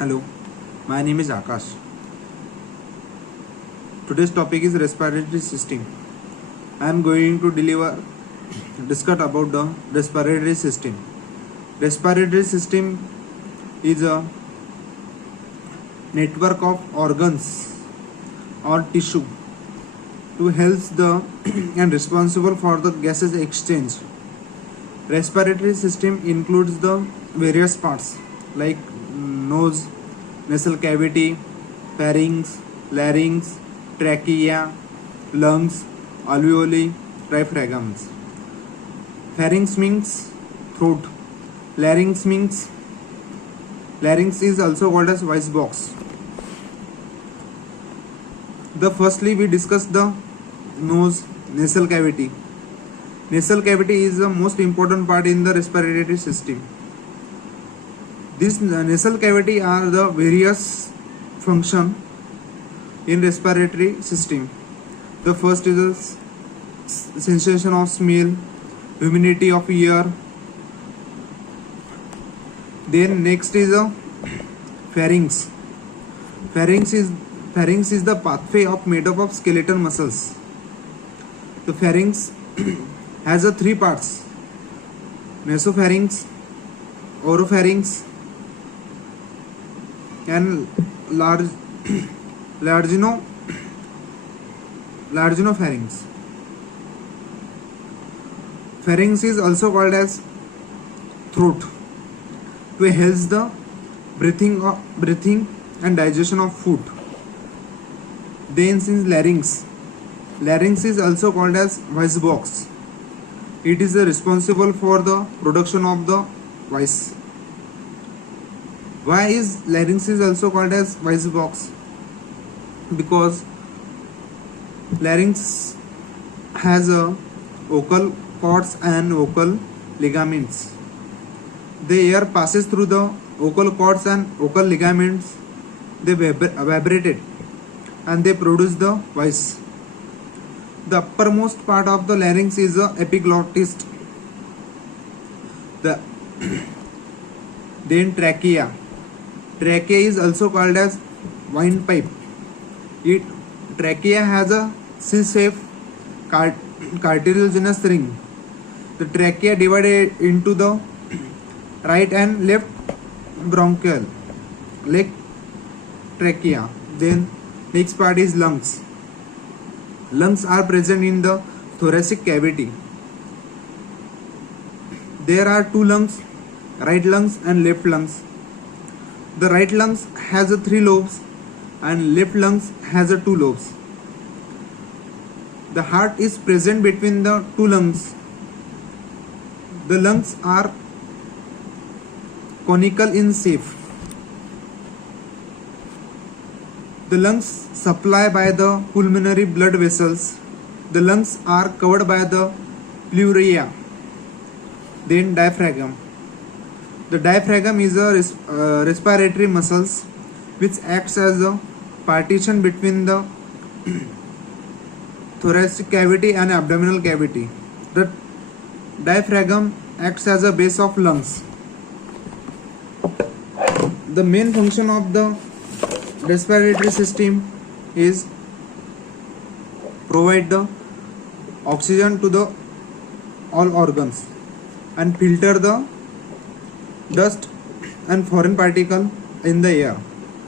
Hello, my name is Akash. Today's topic is respiratory system. I am going to discuss about the respiratory system. Respiratory system is a network of organs or tissue to help the and responsible for the gases exchange. Respiratory system includes the various parts like nose, nasal cavity, pharynx, larynx, trachea, lungs, alveoli, diaphragms. Pharynx means throat. Larynx is also called as voice box. Firstly we discuss the nose, nasal cavity. Nasal cavity is the most important part in the respiratory system. This nasal cavity are the various function in respiratory system. The first is the sensation of smell, humidity of air. Then next is a pharynx. Pharynx is the pathway made up of skeletal muscles. The pharynx has three parts: nasopharynx, oropharynx, and larynopharynx. Pharynx is also called as throat to help the breathing and digestion of food. Then is larynx. Larynx is also called as voice box. It is responsible for the production of the voice. Why is larynx is also called as voice box? Because larynx has vocal cords and vocal ligaments. The air passes through the vocal cords and vocal ligaments. They vibrate it and they produce the voice. The uppermost part of the larynx is the epiglottis. Then trachea. Trachea is also called as windpipe. Trachea has a C-shaped cartilaginous ring. The trachea divided into the right and left bronchial, like trachea. Then next part is lungs. Lungs are present in the thoracic cavity. There are two lungs, right lungs and left lungs. The right lungs has three lobes and left lungs has two lobes. The heart is present between the two lungs. The lungs are conical in shape. The lungs supply by the pulmonary blood vessels. The lungs are covered by the pleura. Then diaphragm. The diaphragm is a respiratory muscles which acts as a partition between the thoracic cavity and abdominal cavity. The diaphragm acts as a base of lungs. The main function of the respiratory system is provide the oxygen to the all organs and filter the dust and foreign particle in the air.